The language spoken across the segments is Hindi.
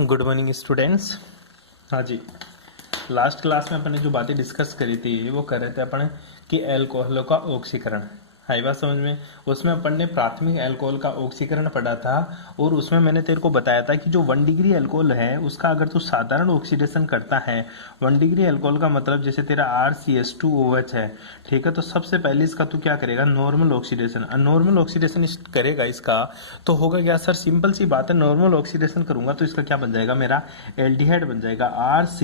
Good morning students. हाँ जी, लास्ट क्लास में अपन ने जो बातें डिस्कस करी थी वो कर रहे थे अपन कि एल्कोहलों का ऑक्सीकरण। आई बात समझ में? उसमें अपन ने प्राथमिक एल्कोहल का ऑक्सीकरण पढ़ा था और उसमें मैंने तेरे को बताया था कि जो 1 डिग्री एल्कोहल है उसका अगर तू साधारण ऑक्सीडेशन करता है, 1 डिग्री एल्कोहल का मतलब जैसे तेरा RCH2OH है, ठीक है, तो सबसे पहले इसका तू क्या करेगा, नॉर्मल ऑक्सीडेशन। नॉर्मल ऑक्सीडेशन करेगा इसका तो होगा क्या सर, सिंपल सी बात है, नॉर्मल ऑक्सीडेशन करूंगा तो इसका क्या बन जाएगा, मेरा एल्डिहाइड बन जाएगा, RC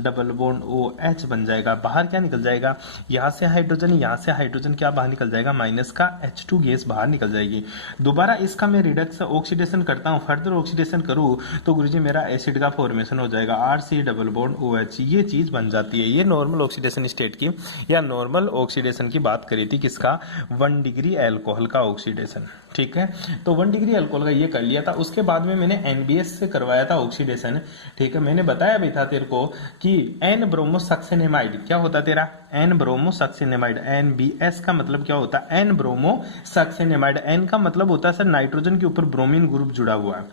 डबल बॉन्ड OH बन जाएगा। बाहर क्या निकल जाएगा, यहाँ से हाइड्रोजन क्या बाहर निकल जाएगा, माइनस का H2 गैस बाहर निकल जाएगी। दोबारा इसका मैं रिडक्स ऑक्सीडेशन करता हूँ, फर्दर ऑक्सीडेशन करूँ तो गुरुजी मेरा एसिड का फॉर्मेशन हो जाएगा, RC डबल बॉन्ड OH, ये चीज बन जाती है। ये नॉर्मल ऑक्सीडेशन स्टेट की या नॉर्मल ऑक्सीडेशन की बात करी थी, किसका, 1 डिग्री एल्कोहल का ऑक्सीडेशन। ठीक है, तो 1 डिग्री एल्कोहल का ये कर लिया था। उसके बाद में मैंने NBS से करवाया था ऑक्सीडेशन। ठीक है, मैंने बताया भी था तेरे को कि N ब्रोमोसक्सेनेमाइड क्या होता है तेरा, N ब्रोमोसक्सेनेमाइड, NBS का मतलब क्या होता है, N ब्रोमोसक्सेनेमाइड। N का मतलब होता है सर नाइट्रोजन के ऊपर ब्रोमीन ग्रुप जुड़ा हुआ है,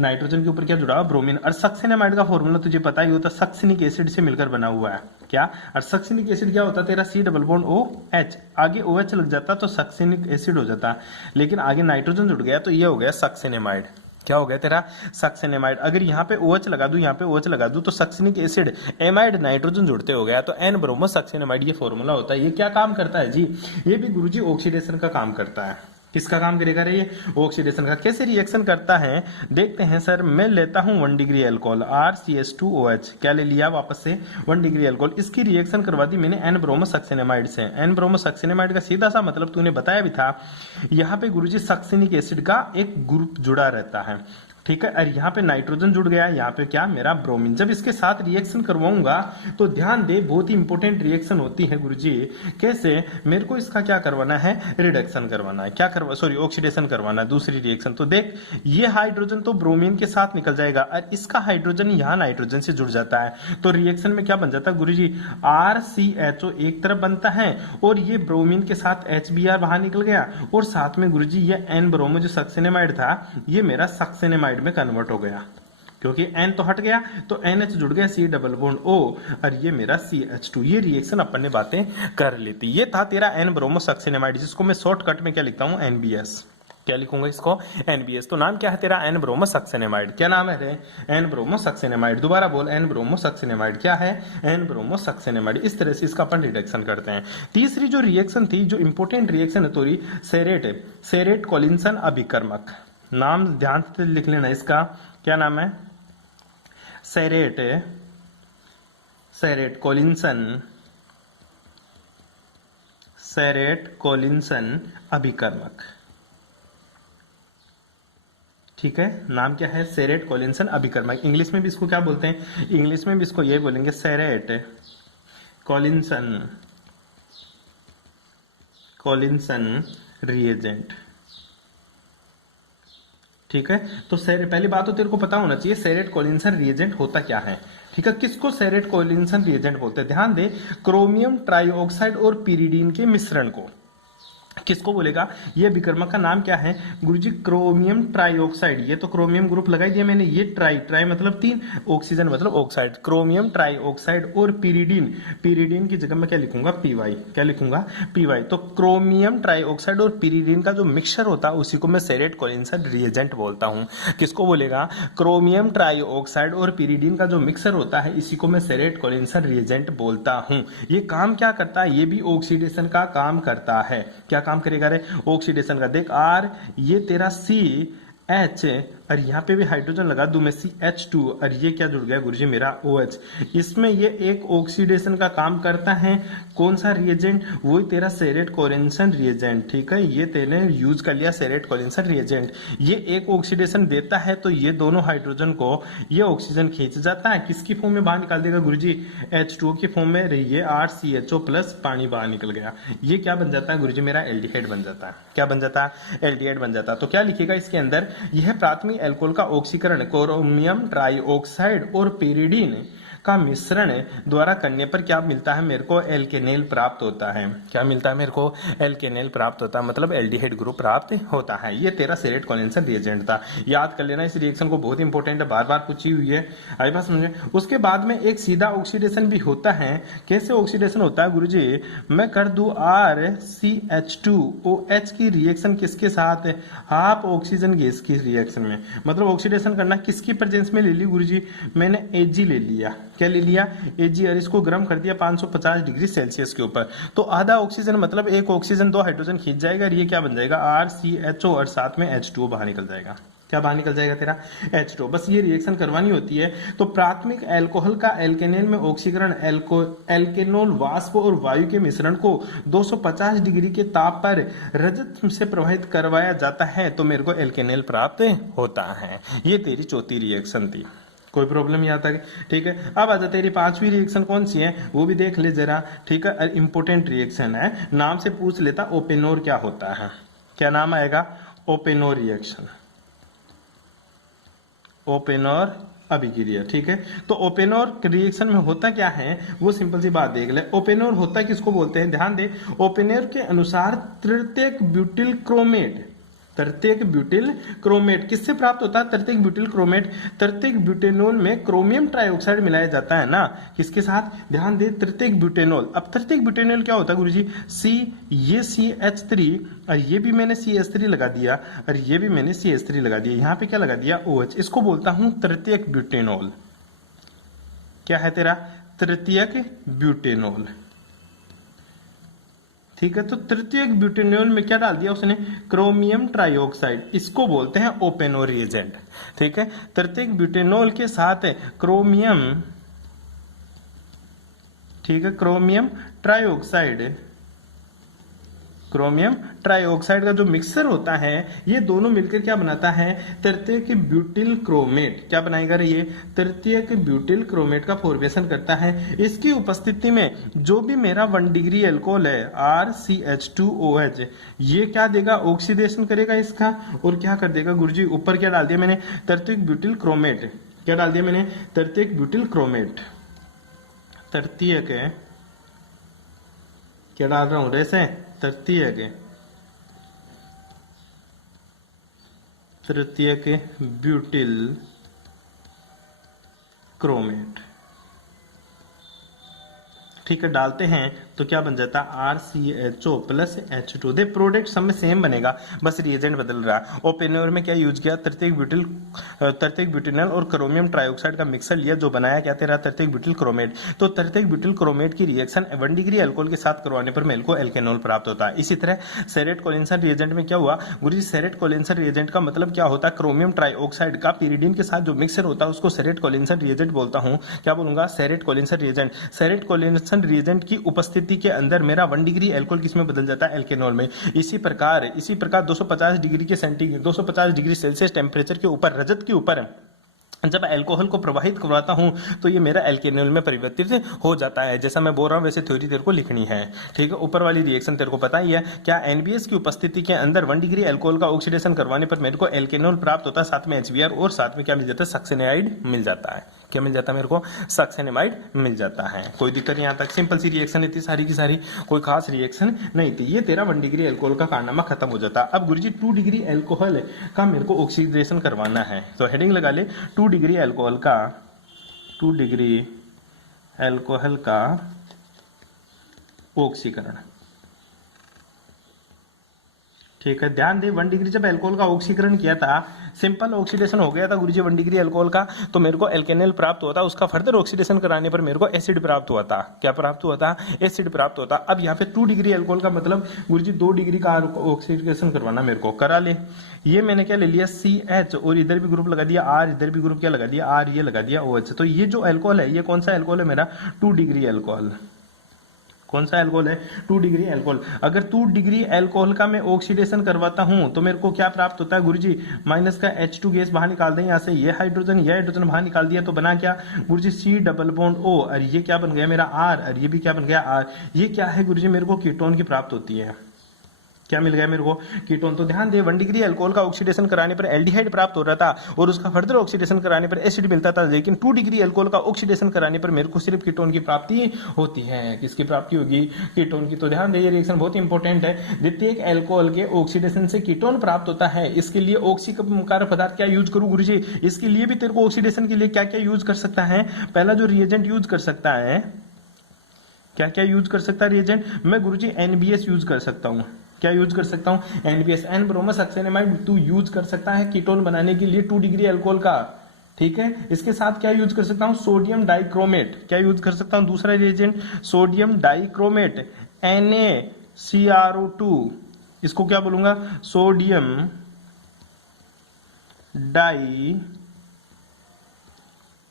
नाइट्रोजन के ऊपर क्या जुड़ा हुआ, ब्रोमीन। और सक्सेनेमाइड का फॉर्मूला तुझे पता ही होता है, सक्सिनिक एसिड से मिलकर बना हुआ है क्या, और सक्सिनिक एसिड क्या होता है तेरा, C डबल बॉन्ड OH, आगे OH लग जाता तो सक्सिनिक एसिड हो जाता, लेकिन आगे नाइट्रोजन जुड़ गया तो ये हो गया सक्सेनेमाइड। क्या हो गया तेरा, सक्सेनेमाइड। अगर यहाँ पे OH लगा दूं, यहाँ पे OH लगा दूं तो सक्सिनिक एसिड एमाइड नाइट्रोजन जुड़ते हो गया तो N ब्रोमो सक्सेनेमाइड ये फॉर्मूला होता है। ये क्या काम करता है जी, ये भी गुरुजी ऑक्सीडेशन का काम करता है। किसका काम करेगा रे, ये ऑक्सीडेशन का। कैसे रिएक्शन करता है देखते हैं सर। मैं लेता हूं 1 डिग्री एल्कोहल, RCH2OH, क्या ले लिया वापस से 1 डिग्री एल्कोहल, इसकी रिएक्शन करवा दी मैंने N ब्रोमोसक्सेनेमाइड से। N ब्रोमोसक्सेनेमाइड का सीधा सा मतलब तूने बताया भी था, यहाँ पे गुरुजी सक्सिनिक एसिड का एक ग्रुप जुड़ा रहता है, ठीक है, और यहाँ पे नाइट्रोजन जुड़ गया, यहाँ पे क्या, मेरा ब्रोमीन। जब इसके साथ रिएक्शन करवाऊंगा तो ध्यान दे, बहुत ही इंपॉर्टेंट रिएक्शन होती है गुरुजी। कैसे, मेरे को इसका क्या करवाना है, रिडक्शन करवाना है, क्या करवा, सॉरी ऑक्सीडेशन करवाना है, दूसरी रिएक्शन। तो देख, ये हाइड्रोजन तो ब्रोमीन के साथ निकल जाएगा और इसका हाइड्रोजन यहाँ नाइट्रोजन से जुड़ जाता है, तो रिएक्शन में क्या बन जाता है गुरुजी, RCHO एक तरफ बनता है और ये ब्रोमीन के साथ HBr बाहर निकल गया, और साथ में गुरुजी ये N ब्रोमो जो सक्सेनेमाइड था ये मेरा सक्सेनेमाइड में कन्वर्ट हो गया, क्योंकि N तो हट गया तो NH जुड़ गया, C डबल बॉन्ड O, और ये मेरा CH2। ये रिएक्शन अपन ने बातें कर ली थी। ये था तेरा N ब्रोमोसक्सेनेमाइड, जिसको मैं शॉर्टकट में क्या लिखता हूं, NBS। क्या लिखूंगा इसको, NBS। तो नाम क्या है तेरा, N ब्रोमोसक्सेनेमाइड। क्या नाम है रे, N ब्रोमोसक्सेनेमाइड। दोबारा बोल, N ब्रोमोसक्सेनेमाइड क्या है, N ब्रोमोसक्सेनेमाइड। इस तरह से इसका अपन रिडक्शन करते हैं। तीसरी जो रिएक्शन थी, जो इंपोर्टेंट रिएक्शन है तोरी, सेरेट कॉलिंसन अभिकर्मक। नाम ध्यान से लिख लेना इसका, क्या नाम है, सेरेट कॉलिंसन अभिकर्मक। ठीक है, नाम क्या है, सेरेट कॉलिंसन अभिकर्मक। इंग्लिश में भी इसको क्या बोलते हैं, इंग्लिश में भी इसको ये बोलेंगे, सेरेट कॉलिंसन रिएजेंट। ठीक है, तो पहली बात तो तेरे को पता होना चाहिए सेरेट कॉलिंसन रिएजेंट होता क्या है। ठीक है, किसको सेरेट कॉलिंसन रिएजेंट बोलते हैं, ध्यान दे, क्रोमियम ट्राइऑक्साइड और पिरिडीन के मिश्रण को किसको बोलेगा, ये विकर्मक का नाम क्या है गुरुजी, क्रोमियम ट्राइऑक्साइड। ये तो क्रोमियम ग्रुप लगाई दिया मैंने, ये ट्राई मतलब 3, ऑक्सीजन मतलब ऑक्साइड, क्रोमियम ट्राइऑक्साइड और पिरिडीन की जगह मैं क्या लिखूंगा, PY। क्या लिखूंगा, PY। तो क्रोमियम ट्राइऑक्साइड और पिरिडीन का जो मिक्सचर होता है उसी को मैं सेरेट कॉलिंसन रिएजेंट बोलता हूं। किसको बोलेगा, क्रोमियम ट्राइऑक्साइड और पिरिडीन का जो मिक्सचर होता है इसी को मैं सेरेट कॉलिंसन रिएजेंट बोलता हूं। ये काम क्या करता है, ये भी ऑक्सीडेशन का काम करता है। क्या काम करेगा रे, ऑक्सीडेशन का। देख, R ये तेरा CH और यहाँ पे भी हाइड्रोजन लगा दूं मैं, CH2, और ये क्या जुड़ गया गुरुजी, मेरा OH। इसमें ये एक ऑक्सीडेशन का काम करता है। कौन सा रिएजेंट, वही तेरा सेरेट कॉलिंसन रिएजेंट। ठीक है, ये तेने यूज कर लिया सेरेट कॉलिंसन रिएजेंट। ये एक ऑक्सीडेशन देता है तो ये दोनों हाइड्रोजन को ये ऑक्सीजन खींच जाता है, किसकी फॉर्म में बाहर निकाल देगा गुरुजी, H2O की फॉर्म में रही है, RCHO प्लस पानी बाहर निकल गया। ये क्या बन जाता है गुरुजी, मेरा एल्डिहाइड बन जाता है। क्या बन जाता है, एल्डिहाइड बन जाता है। तो क्या लिखेगा इसके अंदर, यह प्राथमिक एल्कोहल का ऑक्सीकरण क्रोमियम ट्राइऑक्साइड और पिरिडीन का मिश्रण द्वारा करने पर क्या मिलता है मेरे को, एल्केनेल प्राप्त होता है। क्या मिलता है मेरे को, एल्केनेल प्राप्त होता है, मतलब एल्डिहाइड ग्रुप प्राप्त होता है। ये तेरा सेरेट कोलिनेशन रिएजेंट था, याद कर लेना इस रिएक्शन को, बहुत इंपॉर्टेंट है, बार बार पूछी हुई है। आई बात समझे। उसके बाद में एक सीधा ऑक्सीडेशन भी होता है। कैसे ऑक्सीडेशन होता है गुरुजी, मैं कर दूं RCH2OH की रिएक्शन किसके साथ, हाफ ऑक्सीजन गैस की रिएक्शन में, मतलब ऑक्सीडेशन करना किसकी प्रेजेंस में ले ली गुरुजी, मैंने Ag ले लिया। क्या ले लिया, Ag, और इसको गर्म कर दिया 550 डिग्री सेल्सियस के ऊपर। तो आधा ऑक्सीजन मतलब एक ऑक्सीजन 2 हाइड्रोजन खींच जाएगा और ये क्या बन जाएगा RCHO, और साथ में H2O बाहर निकल जाएगा। क्या बाहर निकल जाएगा तेरा, H2O। बस ये रिएक्शन करवानी होती है। तो प्राथमिक एल्कोहल का एल्केनेल में ऑक्सीकरण एल्केनोल वाष्प और वायु के मिश्रण को 250 डिग्री के ताप पर रजत से प्रभावित करवाया जाता है, तो मेरे को एल्केनेल प्राप्त होता है। ये तेरी चौथी रिएक्शन थी। कोई प्रॉब्लम यहाँ तक, ठीक है। अब आजा तेरी पांचवी रिएक्शन कौन सी है वो भी देख ले जरा, ठीक है। इंपोर्टेंट रिएक्शन है, नाम से पूछ लेता, ओपेनोर क्या होता है, क्या नाम आएगा, ओपेनोर रिएक्शन, ओपेनोर अभिक्रिया, ठीक है। तो ओपेनोर रिएक्शन में होता क्या है वो सिंपल सी बात देख ले। ओपेनोर होता किसको बोलते हैं, ध्यान दे। ओपेनोर के अनुसार तृतीयक ब्यूटिल क्रोमेट, तृतीयक ब्यूटिल क्रोमेट किससे प्राप्त होता है, तृतीयक ब्यूटिल क्रोमेट, तृतीयक ब्यूटेनोल में क्रोमियम ट्राइऑक्साइड मिलाया जाता है ना, किसके साथ, ध्यान दे, तृतीयक ब्यूटेनोल। अब तृतीयक ब्यूटेनोल क्या होता है गुरुजी, C, ये CH3 और ये भी मैंने CH3 लगा दिया और ये भी मैंने CH3 लगा दिया, यहाँ पे क्या लगा दिया OH, इसको बोलता हूं तृतीयक ब्यूटेनोल। क्या है तेरा, तृतीयक ब्यूटेनोल, ठीक है। तो तृतीयक ब्यूटेनोल में क्या डाल दिया उसने, क्रोमियम ट्राइऑक्साइड, इसको बोलते हैं ओपेनोर रिएजेंट, ठीक है। तृतीयक ब्यूटेनोल के साथ क्रोमियम, ठीक है, क्रोमियम ट्राइऑक्साइड, क्रोमियम ट्राइऑक्साइड का जो मिक्सर होता है, ये दोनों मिलकर क्या बनाता है, तृतीयक ब्यूटिल क्रोमेट। क्या बनाएगा रे, ये तृतीयक ब्यूटिल क्रोमेट का फॉर्मेशन करता है। इसकी उपस्थिति में जो भी मेरा 1 डिग्री एल्कोहल है RCH2OH, ये क्या देगा, ऑक्सीडेशन करेगा इसका, और क्या कर देगा गुरुजी, ऊपर क्या डाल दिया मैंने, तृतीयक ब्यूटिल क्रोमेट। क्या डाल दिया मैंने, तृतीयक ब्यूटिल क्रोमेट, तृतीयक, क्या डाल रहा हूं वैसे, तृतीयक ब्यूटिल क्रोमेट, ठीक है, डालते हैं तो क्या बन जाता है RCHO प्लस H2। दे प्रोडक्ट सब में सेम बनेगा, बस रिएजेंट बदल रहा। ओपेनोर में क्या यूज किया, तृतीयक ब्यूटेनॉल और क्रोमियम ट्राइऑक्साइड का मिक्सर लिया, जो बनाया क्या तेरा, तृतीयक ब्यूटिल क्रोमेट। तो तृतीयक ब्यूटिल क्रोमेट की रिएक्शन 1 डिग्री अल्कोहल के साथ करवाने पर मेरे को एल्केनॉल प्राप्त होता है। इसी तरह सेरेट कोलिनेशन रिएजेंट में क्या हुआ गुरुजी, सेरेट कोलिनेशन रिएजेंट का मतलब क्या होता है, क्रोमियम ट्राइऑक्साइड का पिरिडीन के साथ जो मिक्सर होता है उसको सेरेट कोलिनेशन रिएजेंट बोलता हूं। क्या बोलूंगा, सेरेट कोलिनेशन रिएजेंट। सेरेट कोलिनेशन रिएजेंट की उपस्थिति के अंदर मेरा 1 डिग्री अल्कोहल किसमें बदल जाता है, एल्केनॉल में। इसी प्रकार 250 डिग्री के सेंटीग्रेड 250 डिग्री सेल्सियस टेम्परेचर के ऊपर, रजत के ऊपर जब अल्कोहल को प्रवाहित करवाता हूं तो ये मेरा एल्केनॉल में परिवर्तित हो जाता है। जैसा मैं बोल रहा हूं वैसे थ्योरी तेरे को लिखनी है, ठीक है। ऊपर वाली रिएक्शन तेरे को पता ही है। क्या NBS की उपस्थिति के अंदर 1 डिग्री अल्कोहल का ऑक्सीडेशन करवाने पर मेरे को एल्केनॉल प्राप्त होता है, साथ में HBr, और साथ में क्या मिल जाता है, सक्सेनाइड मिल जाता है। क्या मिल जाता है मेरे को, सक्सेनामाइड मिल जाता है। कोई दिक्कत यहाँ तक, सिंपल सी रिएक्शन थी सारी की सारी, कोई खास रिएक्शन नहीं थी। ये तेरा 1 डिग्री अल्कोहल का कारनामा खत्म हो जाता। अब गुरुजी 2 डिग्री अल्कोहल का मेरे को ऑक्सीडेशन करवाना है, तो हेडिंग लगा ले 2 डिग्री अल्कोहल का, 2 डिग्री अल्कोहल का ऑक्सीकरण, ठीक है। ध्यान दे 1 डिग्री जब अल्कोहल का ऑक्सीकरण किया था, सिंपल ऑक्सीडेशन हो गया था गुरुजी 1 डिग्री अल्कोहल का, तो मेरे को एल्केनॉल प्राप्त हुआ था। उसका फर्दर ऑक्सीडेशन कराने पर मेरे को एसिड प्राप्त हुआ था। क्या प्राप्त हुआ था, एसिड प्राप्त होता। अब यहाँ पे 2 डिग्री अल्कोहल का मतलब गुरुजी 2 डिग्री का ऑक्सीडेशन करवाना मेरे को, करा ले। ये मैंने क्या ले लिया, CH, और इधर भी ग्रुप लगा दिया R, इधर भी ग्रुप क्या लगा दिया R, ये लगा दिया OH। तो ये जो अल्कोहल है, ये कौन सा अल्कोहल है मेरा, 2 डिग्री अल्कोहल। कौन सा अल्कोहल है, 2 डिग्री अल्कोहल। अगर 2 डिग्री अल्कोहल का मैं ऑक्सीडेशन करवाता हूं तो मेरे को क्या प्राप्त होता है गुरुजी, माइनस का H2 गैस बाहर निकाल दें यहाँ से, ये हाइड्रोजन बाहर निकाल दिया, तो बना क्या गुरुजी, C डबल बॉन्ड O, और ये क्या बन गया मेरा R, और ये भी क्या बन गया R। ये क्या है गुरुजी, मेरे को कीटोन की प्राप्त होती है। क्या मिल गया मेरे को? कीटोन। तो ध्यान दे 1 डिग्री अल्कोहल का ऑक्सीडेशन कराने पर एल्डिहाइड प्राप्त हो रहा था और उसका फर्दर ऑक्सीडेशन कराने पर एसिड मिलता था, लेकिन 2 डिग्री अल्कोहल का ऑक्सीडेशन कराने पर मेरे को सिर्फ कीटोन की प्राप्ति होती है। किसकी प्राप्ति होगी? कीटोन की। तो ध्यान दे ये रिएक्शन बहुत इंपॉर्टेंट है। द्वितीयक अल्कोहल के ऑक्सीडेशन से कीटोन प्राप्त होता है। इसके लिए ऑक्सीकारक पदार्थ क्या यूज करूं गुरुजी? इसके लिए भी तेरे को ऑक्सीडेशन के लिए क्या क्या यूज कर सकता है? पहला जो रिएजेंट यूज कर सकता है, क्या क्या यूज कर सकता है रिएजेंट? मैं गुरुजी NBS यूज कर सकता हूं। क्या यूज कर सकता हूं? NBS, एन ब्रोमस ऑक्सीनेमाइड तू यूज कर सकता है कीटोन बनाने के लिए 2 डिग्री अल्कोहल का। ठीक है, इसके साथ क्या यूज कर सकता हूं? Sodium dichromate. क्या यूज कर सकता हूं? दूसरा रिएजेंट सोडियम डाइक्रोमेट, NaCrO2। इसको क्या बोलूंगा? Sodium die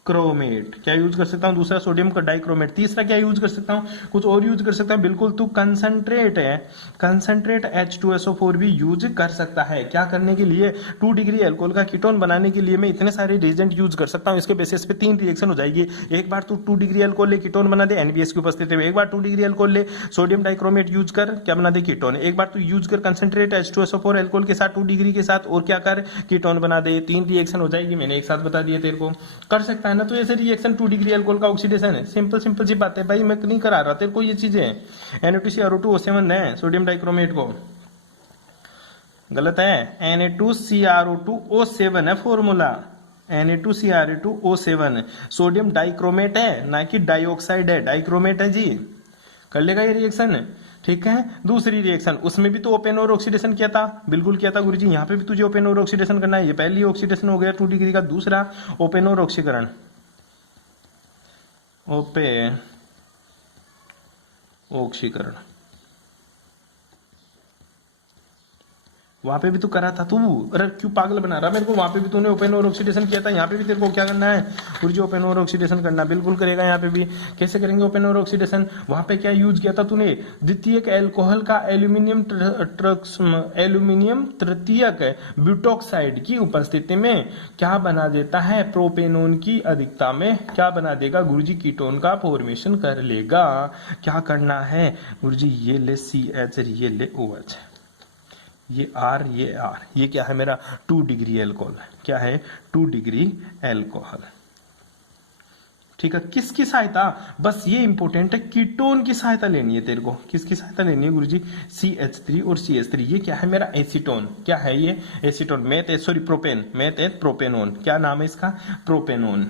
chromate. क्या यूज कर सकता हूं? दूसरा सोडियम का डाइक्रोमेट। तीसरा क्या यूज कर सकता हूं? कुछ और यूज कर सकता हूं? बिल्कुल, तू कंसंट्रेट है, कंसंट्रेट H2SO4 भी यूज कर सकता है। क्या करने के लिए? 2 डिग्री अल्कोहल का कीटोन बनाने के लिए मैं इतने सारे रिएजेंट यूज कर सकता हूं। इसके बेसिस पे 3 रिएक्शन हो जाएगी। एक बार तू 2 डिग्री अल्कोहल ले कीटोन बना दे NBS की उपस्थिति में। एक बार 2 डिग्री अल्कोहल ले सोडियम डाइक्रोमेट यूज कर, क्या बना दे? कीटोन। एक बार तू यूज कर कंसंट्रेट H2SO4 अल्कोहल के साथ 2 डिग्री के साथ, और क्या कर? कीटोन बना दे। 3 रिएक्शन हो जाएगी। मैंने एक साथ बता दिया तेरे को। कर सकता है ना तो ऐसे रिएक्शन 2 डिग्री अल्कोहल का ऑक्सीडेशन है। सिंपल सिंपल सी बात है भाई, मैं नहीं करा रहा तेरे को ये चीजें। Na2CrO2O7 है सोडियम डाइक्रोमेट को। गलत है, Na2CrO2O7 है फॉर्मूला। Na2CrO2O7 सोडियम डाइक्रोमेट है, ना कि डाइऑक्साइड है, डाइक्रोमेट है जी। कर लेगा ये रिएक्शन? ठीक है। दूसरी रिएक्शन, उसमें भी तो ओपन और ऑक्सीडेशन किया था। बिल्कुल किया था गुरुजी। यहाँ पे भी तुझे ओपन और ऑक्सीडेशन करना है। ये पहली ऑक्सीडेशन हो गया 2 डिग्री का। दूसरा ओपन और ऑक्सीकरण, ओपन ऑक्सीकरण। वहां पे भी तो करा था तू। अरे क्यों पागल बना रहा मेरे को? वहां पे भी तूने ओपन और ऑक्सीडेशन किया था। यहाँ पे भी तेरे को क्या करना है गुरुजी? ओपन और ऑक्सीडेशन करना। बिल्कुल करेगा। यहाँ पे भी कैसे करेंगे ओपन और ऑक्सीडेशन? वहां पे क्या यूज किया था तूने? द्वितीयक अल्कोहल का एल्यूमिनियम तृतीयक ब्यूटॉक्साइड की उपस्थिति में क्या बना देता है? प्रोपेनोन की अधिकता में क्या बना देगा गुरुजी? कीटोन का फॉर्मेशन कर लेगा। क्या करना है गुरुजी? ये ले CH, ये ले OH, ये R, ये R, ये क्या है मेरा? 2 डिग्री अल्कोहल। क्या है? 2 डिग्री अल्कोहल। ठीक है। किसकी सहायता? बस ये इंपॉर्टेंट है, कीटोन की सहायता लेनी है तेरे को। किसकी सहायता लेनी है गुरुजी? CH3 और CH3। ये क्या है मेरा? एसीटोन। क्या है ये? Acetone. Meth, sorry propane, meth propanone. क्या नाम है इसका? प्रोपेनोन।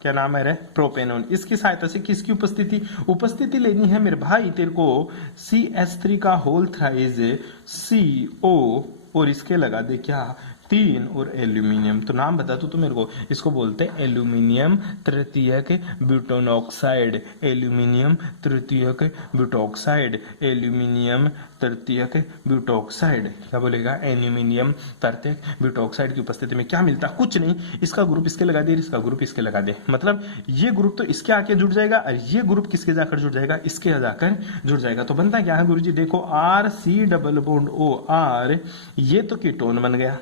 क्या नाम है रे? प्रोपेनोन। इसकी सहायता से किसकी उपस्थिति लेनी है मेरे भाई तेरे को? CH3 का होल थ्राइज CO, और इसके लगा दे क्या? 3 और एल्यूमिनियम। तो नाम बता तू मेरे को। इसको बोलते हैं एल्यूमिनियम तृतीयक ब्यूटोनॉक्साइड। एल्यूमिनियम तृतीयक ब्यूटॉक्साइड, एल्यूमिनियम तृतीयक ब्यूटॉक्साइड। क्या बोलेगा? एल्यूमिनियम तृतीयक ब्यूटॉक्साइड की उपस्थिति में क्या मिलता? कुछ नहीं। इसका ग्रुप इसके लगा दे, इसका ग्रुप इसके लगा दे। मतलब ये ग्रुप तो इसके आके जुड़ जाएगा और ये ग्रुप किसके जाकर जुड़ जाएगा? इसके जाकर जुड़ जाएगा। तो बनता क्या है गुरुजी? देखो RC डबल बॉन्ड OR, ये तो कीटोन बन गया।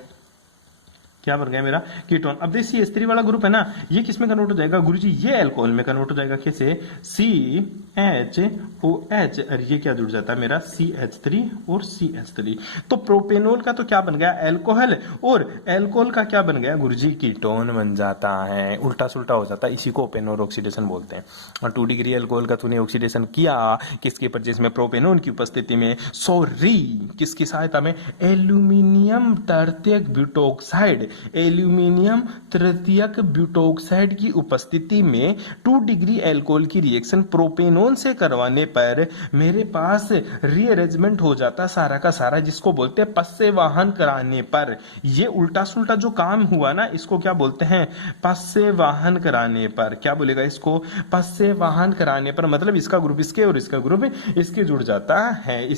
क्या बन गया मेरा? कीटोन। अब देखिए CH3 वाला ग्रुप है ना, ये किस में कन्वर्ट हो जाएगा गुरुजी? ये अल्कोहल में कन्वर्ट हो जाएगा। कैसे? CHOH, और ये क्या जुड़ जाता है मेरा? CH3 और CH3। तो प्रोपेनोल का तो क्या बन गया? अल्कोहल, और अल्कोहल का क्या बन गया गुरुजी? कीटोन बन जाता है। उल्टा सुल्टा हो जाता है, इसी को ओपेनोर ऑक्सीडेशन बोलते हैं। और 2 डिग्री अल्कोहल का तूने ऑक्सीडेशन किया किसके परचेस में? प्रोपेनोन की उपस्थिति में। सॉरी, किसकी सहायता में? एल्यूमिनियम तृतीयक ब्यूटॉक्साइड, एल्यूमिनियम तृतीयक ब्यूटॉक्साइड की उपस्थिति में 2 डिग्री अल्कोहल की रिएक्शन प्रोपेनोन से करवाने पर मेरे पास रीअरेंजमेंट हो जाता सारा का सारा, जिसको बोलते हैं पस्य वाहन कराने पर। ये उल्टा सुल्टा जो काम हुआ ना, इसको क्या बोलते हैं? पस्य वाहन कराने पर। क्या बोलेगा इसको? पस्य वाहन कराने पर। मतलब इसका ग्रुप इसके और इसका ग्रुप इसके जुड़ जाता है।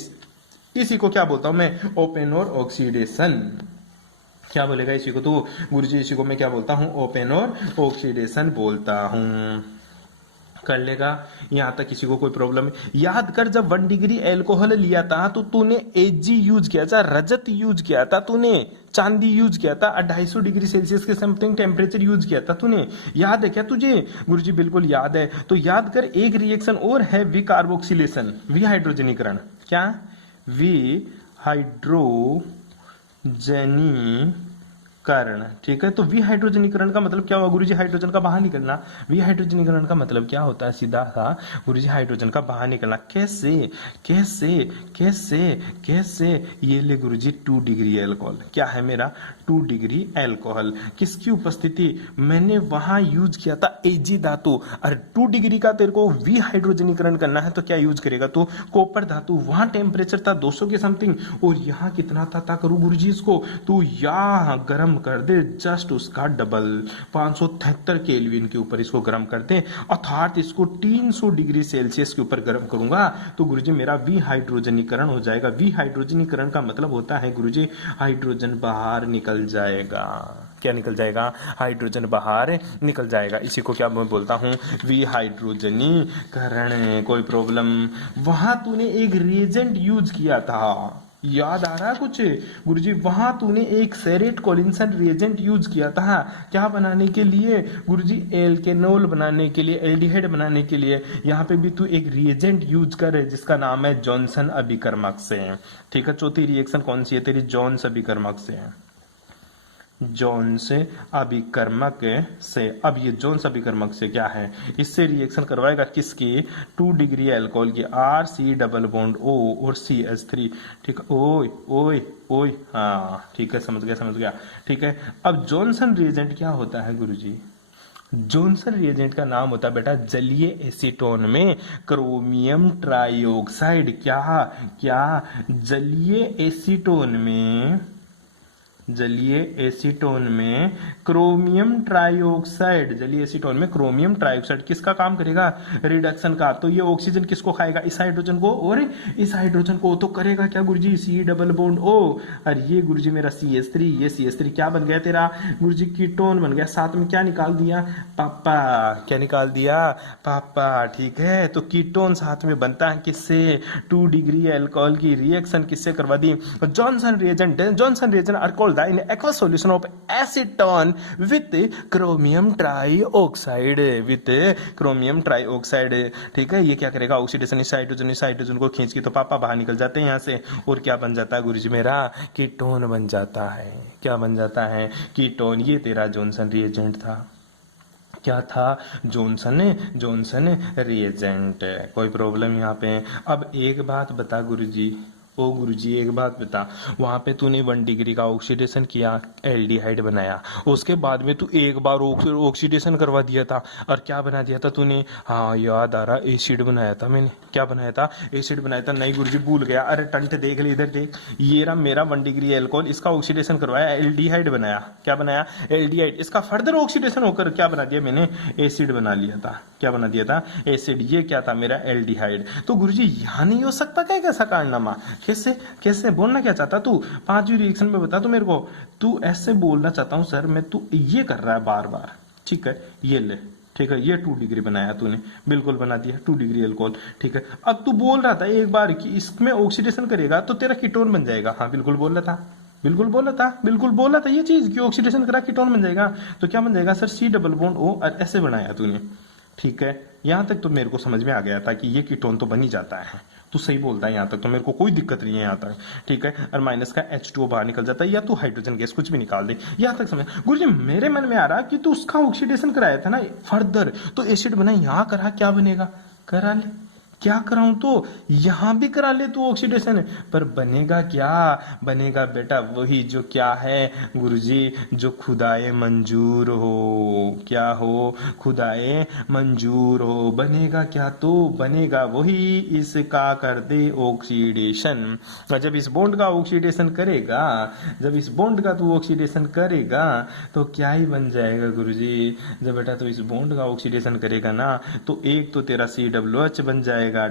इसी को क्या बोलता हूं मैं? ओपेनोर ऑक्सीडेशन। क्या बोलेगा इसी को तो गुरुजी? इसी को मैं क्या बोलता हूं? ओपेनोर ऑक्सीडेशन बोलता हूं। कर लेगा। यहां तक किसी को कोई प्रॉब्लम है? याद कर, जब 1 डिग्री एल्कोहल लिया था तो तूने Ag यूज किया था, रजत यूज किया था तूने, चांदी यूज किया था, 250 डिग्री सेल्सियस के समथिंग टेम्परेचर यूज किया था तूने। याद है क्या तुझे? गुरुजी बिल्कुल याद है। तो याद कर, एक रिएक्शन और है विकार्बोक्सिलेशन, विहाइड्रोजनीकरण। क्या? विहाइड्रोजनीकरण। ठीक है, तो विहाइड्रोजनीकरण का मतलब क्या हुआ गुरुजी? हाइड्रोजन का बाहर निकलना। विहाइड्रोजनीकरण का मतलब क्या होता है? सीधा सा गुरुजी, हाइड्रोजन का बाहर निकलना। कैसे कैसे कैसे कैसे? ये ले गुरुजी, 2 डिग्री एल्कोहल। क्या है मेरा? 2 डिग्री एल्कोहल। किसकी उपस्थिति? मैंने वहां यूज किया था Ag धातु। और 2 डिग्री का तेरे को विहाइड्रोजनीकरण करना है तो क्या यूज करेगा तू? कॉपर धातु। वहां टेम्परेचर था 200 के समथिंग, और यहाँ कितना था करूँ गुरुजी इसको? तू यहाँ गर्म कर दे जस्ट उसका डबल, 573 केल्विन के ऊपर इसको गर्म कर दे, अर्थात इसको 300 डिग्री सेल्सियस के ऊपर गर्म करूंगा तो गुरुजी मेरा विहाइड्रोजनीकरण हो जाएगा। विहाइड्रोजनीकरण का मतलब होता है गुरुजी, हाइड्रोजन बाहर निकल जाएगा। क्या निकल जाएगा? हाइड्रोजन बाहर निकल जाएगा। इसी को क्या मैं बोलता हूं? विहाइड्रोजनीकरण। कोई प्रॉब्लम? वहां तूने एक रिएजेंट यूज किया था, याद आ रहा है कुछ गुरुजी? वहां तूने एक सेरेट कोलिन्सन रिएजेंट यूज किया था। क्या बनाने के लिए गुरुजी? एल्केनोल बनाने के लिए, एल्डिहाइड बनाने के लिए। यहाँ पे भी तू एक रिएजेंट यूज कर जिसका नाम है जॉनसन अभिकर्मक से। ठीक है, चौथी रिएक्शन कौन सी है तेरी? जॉन्स अभिकर्मक से। जोन्स अभिकर्मक से। अब ये जोन्स अभिकर्मक से क्या है? इससे रिएक्शन करवाएगा किसकी? 2 डिग्री अल्कोहल की, RC डबल बॉन्ड O और CH3। ठीक है, ओए ओए ओए, हाँ ठीक है, समझ गया। ठीक है, अब जॉनसन रिएजेंट क्या होता है गुरुजी? जॉनसन रिएजेंट का नाम होता है बेटा जलीय एसीटोन में क्रोमियम ट्राइऑक्साइड। क्या जलीय एसीटोन में, जलीय एसीटोन में क्रोमियम ट्राइऑक्साइड, जलीय एसीटोन में क्रोमियम ट्राइऑक्साइड किसका काम करेगा? रिडक्शन का। तो ये ऑक्सीजन किसको खाएगा? इस हाइड्रोजन को, और इस हाइड्रोजन को। तो करेगा क्या गुरुजी? C डबल बॉन्ड O, और ये गुरुजी मेरा CH3, ये CH3 क्या बन गया तेरा गुरुजी? कीटोन बन गया। साथ में क्या निकाल दिया? पापा। क्या निकाल दिया? पापा। ठीक है, तो कीटोन साथ में बनता है किससे? 2 डिग्री अल्कोहल की रिएक्शन किससे करवा दी? Johnson reagent. Johnson reagent are called in aqueous solution of acetone with chromium trioxide, with chromium trioxide। ठीक है, ये क्या करेगा? ऑक्सीडेशन। इस हाइड्रोजन को खींच के तो पापा बाहर निकल जाते हैं यहाँ से, और क्या बन जाता है गुरुजी मेरा? कीटोन बन जाता है। क्या बन जाता है? कीटोन। ये तेरा जॉनसन रिएजेंट था। क्या था? Johnson reagent. कोई प्रॉब्लम यहाँ पे? अब एक बात बता गुरुजी, ओ गुरुजी एक बात बता, वहां पे तूने 1 डिग्री का ऑक्सीडेशन किया, एल्डिहाइड बनाया, उसके बाद में तू एक बार ऑक्सीडेशन करवा दिया था, और क्या बना दिया था तूने? हाँ याद आ रहा, एसिड बनाया था मैंने। क्या बनाया था? एसिड बनाया था। नहीं गुरुजी भूल गया। अरे टंट देख ले, इधर देख, ये रहा मेरा 1 डिग्री एल्कोहल, इसका ऑक्सीडेशन करवाया, एल्डिहाइड बनाया। क्या बनाया? एल्डिहाइड। इसका फर्दर ऑक्सीडेशन होकर क्या बना दिया मैंने? एसिड बना लिया था। क्या बना दिया था? एसिड। ये क्या था मेरा? एल्डिहाइड। तो गुरुजी यहाँ नहीं हो सकता क्या कैसा कारनामा? कैसे बोलना क्या चाहता तू? 5वीं रिएक्शन में बता तू मेरे को। तू ऐसे बोलना चाहता हूं सर मैं, तू ये कर रहा है बार बार। ठीक है, ये ले। ठीक है, ये 2 डिग्री बनाया तूने, बिल्कुल बना दिया 2 डिग्री अल्कोहल। ठीक है, अब तू बोल रहा था एक बार कि इसमें ऑक्सीडेशन करेगा तो तेरा कीटोन बन जाएगा। हाँ बिल्कुल बोल रहा था ये चीज कि ऑक्सीडेशन करा कीटोन बन जाएगा। तो क्या बन जाएगा sir? C double bond O, और ऐसे बनाया तूने। ठीक है, यहां तक तो मेरे को समझ में आ गया था कि ये कीटोन तो बन ही जाता है। तू सही बोलता है, यहाँ तक तो मेरे को कोई दिक्कत नहीं है यहाँ तक। ठीक है, और माइनस का H2O बाहर निकल जाता है, या तू हाइड्रोजन गैस कुछ भी निकाल दे। यहाँ तक समझ गुरुजी? मेरे मन में आ रहा कि तू उसका ऑक्सीडेशन कराया था ना फर्दर, तो एसिड बना, यहाँ करा, क्या बनेगा? करा ले। क्या कराऊं? तो यहां भी करा ले तू ऑक्सीडेशन, पर बनेगा क्या? बनेगा बेटा वही जो क्या है गुरुजी, जो खुदाए मंजूर हो। क्या हो? खुदाए मंजूर हो। बनेगा क्या? तो बनेगा वही, इसका कर दे ऑक्सीडेशन। जब इस बॉन्ड का ऑक्सीडेशन करेगा, जब इस बॉन्ड का तू ऑक्सीडेशन करेगा तो क्या ही बन जाएगा गुरुजी? जब बेटा तो इस बॉन्ड का ऑक्सीडेशन करेगा ना, तो एक तो तेरा COOH बन जाएगा, जाएगा,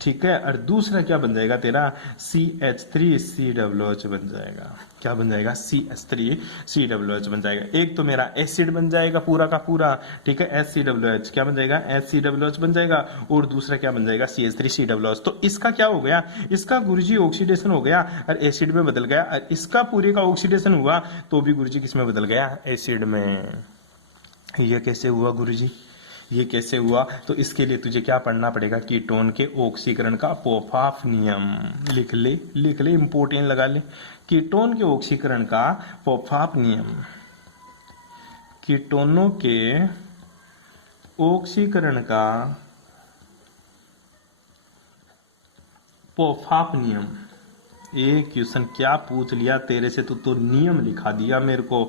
ठीक है। और दूसरा क्या बन जाएगा तेरा, CH3COOH बन जाएगा। क्या बन जाएगा, CH3COOH बन जाएगा। एक तो मेरा एसिड बन जाएगा पूरा का पूरा, ठीक है, HCOOH क्या बन जाएगा, HCOOH बन जाएगा। और दूसरा क्या बन जाएगा, CH3COOH। तो इसका क्या हो गया, इसका गुरुजी ऑक्सीडेशन हो गया और एसिड में बदल गया, और इसका पूरे का ऑक्सीडेशन हुआ तो भी गुरुजी किस में बदल गया, एसिड में। ये कैसे हुआ गुरुजी, ये कैसे हुआ, तो इसके लिए तुझे क्या पढ़ना पड़ेगा, कीटोन के ऑक्सीकरण का पोफाफ नियम। लिख ले, इंपोर्टेंट लगा ले, कीटोन के ऑक्सीकरण का पोफाफ नियम, कीटोनों के ऑक्सीकरण का पोफाफ नियम। एक क्वेश्चन क्या पूछ लिया तेरे से, तो नियम लिखा दिया मेरे को,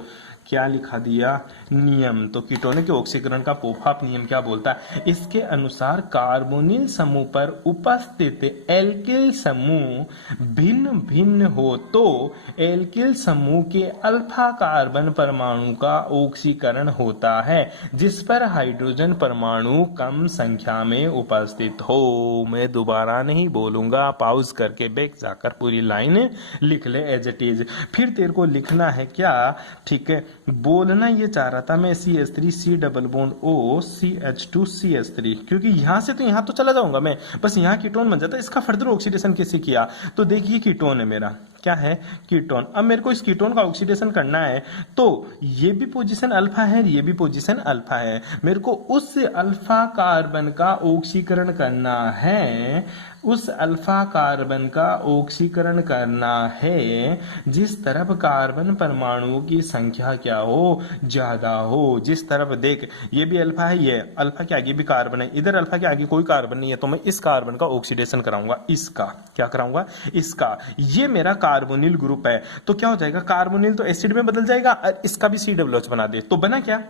क्या लिखा दिया, नियम। तो कीटोन के ऑक्सीकरण का पोफाफ नियम क्या बोलता है, इसके अनुसार कार्बोनिल समूह पर उपस्थित एल्किल समूह भिन्न भिन्न हो तो एल्किल समूह के अल्फा कार्बन परमाणु का ऑक्सीकरण होता है जिस पर हाइड्रोजन परमाणु कम संख्या में उपस्थित हो। मैं दोबारा नहीं बोलूंगा, पॉज करके बैक जाकर पूरी लाइन लिख ले एज इट इज। फिर तेरे को लिखना है क्या, ठीक है, बोलना ये चाह रहा था मैं, CH3C double bond O CH2CH3, क्योंकि यहां से तो यहां तो चला जाऊंगा मैं, बस यहां कीटोन बन जाता है। इसका फर्दर ऑक्सीडेशन कैसे किया, तो देखिए कीटोन है मेरा, क्या है, कीटोन। अब मेरे को इस कीटोन का ऑक्सीडेशन करना है, तो ये भी पोजीशन अल्फा है, ये भी पोजीशन अल्फा है, मेरे को उस अल्फा कार्बन का ऑक्सीकरण करना है, उस अल्फा कार्बन का ऑक्सीकरण करना है जिस तरफ कार्बन परमाणुओं की संख्या क्या हो, ज्यादा हो। जिस तरफ देख, ये भी अल्फा है, ये अल्फा के आगे भी कार्बन है, इधर अल्फा के आगे कोई कार्बन नहीं है, तो मैं इस कार्बन का ऑक्सीडेशन कराऊंगा, इसका क्या कराऊंगा, इसका। ये मेरा कार्बोनिल ग्रुप है, तो क्या हो जाएगा, कार्बोनिल तो एसिड में बदल जाएगा और इसका भी COOH बना दे, तो बना क्या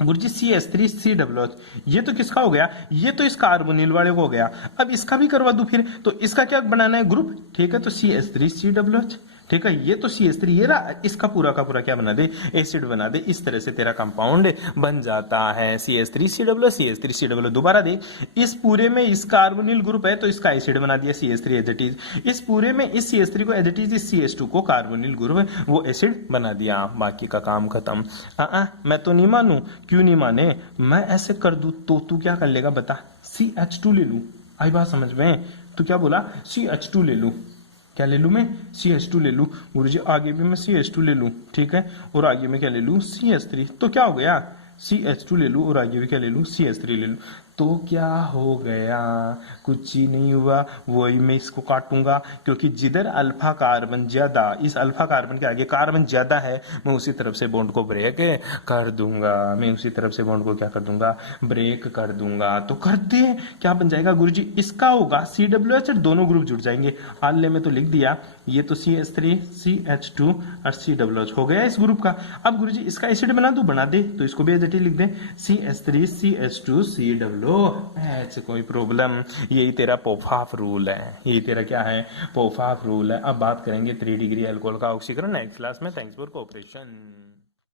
गुरुजी, CH3COOH। ये तो किसका हो गया, ये तो इस कार्बोनिल वाले को हो गया। अब इसका भी करवा दूं फिर, तो इसका क्या बनाना है ग्रुप, ठीक है, तो CH3COOH, ठीक है, ये तो CH3, ये रहा, इसका पूरा का पूरा क्या बना दे, एसिड बना दे। इस तरह से तेरा कंपाउंड बन जाता है, CH3COOH CH3COOH। दोबारा दे, इस पूरे में इस कार्बोनिल ग्रुप है तो इसका एसिड बना दिया CH3 एज इट इज, इस पूरे में इस CH3 को एज इट इज, इस CH2 को कार्बोनिल ग्रुप है वो एसिड बना दिया, बाकी का काम खत्म। मैं तो नहीं मानू, क्यों नहीं माने, मैं ऐसे कर दूं तो तू क्या कर लेगा बता, CH2 ले लू, आई बात समझ में, तू क्या बोला, CH2 ले लू, क्या ले लू मैं, CH2 ले लू गुरुजी, आगे भी मैं CH2 ले लू, ठीक है, और आगे में क्या ले लू, CH3, तो क्या हो गया, CH2 ले लू और आगे भी क्या ले लू, CH3 ले लू, तो क्या हो गया, कुछ ही नहीं हुआ। वही मैं इसको काटूंगा, क्योंकि जिधर अल्फा कार्बन ज्यादा, इस अल्फा कार्बन के आगे कार्बन ज्यादा है, मैं उसी तरफ से बॉन्ड को ब्रेक कर दूंगा, मैं उसी तरफ से बॉन्ड को क्या कर दूंगा, ब्रेक कर दूंगा। तो करते हैं, क्या बन जाएगा गुरुजी, इसका होगा COOH और दोनों ग्रुप जुड़ जाएंगे। आल्ले में तो लिख दिया, ये तो CH3 CH2 और COOH हो गया इस ग्रुप का। अब गुरुजी इसका एसिड बना दूं, बना दे, तो इसको भी एज इट इज लिख दे, CH3 CH2 COOH, कोई प्रॉब्लम। यही तेरा पोफाफ रूल है, यही तेरा क्या है, पोफाफ रूल है। अब बात करेंगे 3 डिग्री अल्कोहल का ऑक्सीकरण नेक्स्ट क्लास में। Thanks for cooperation.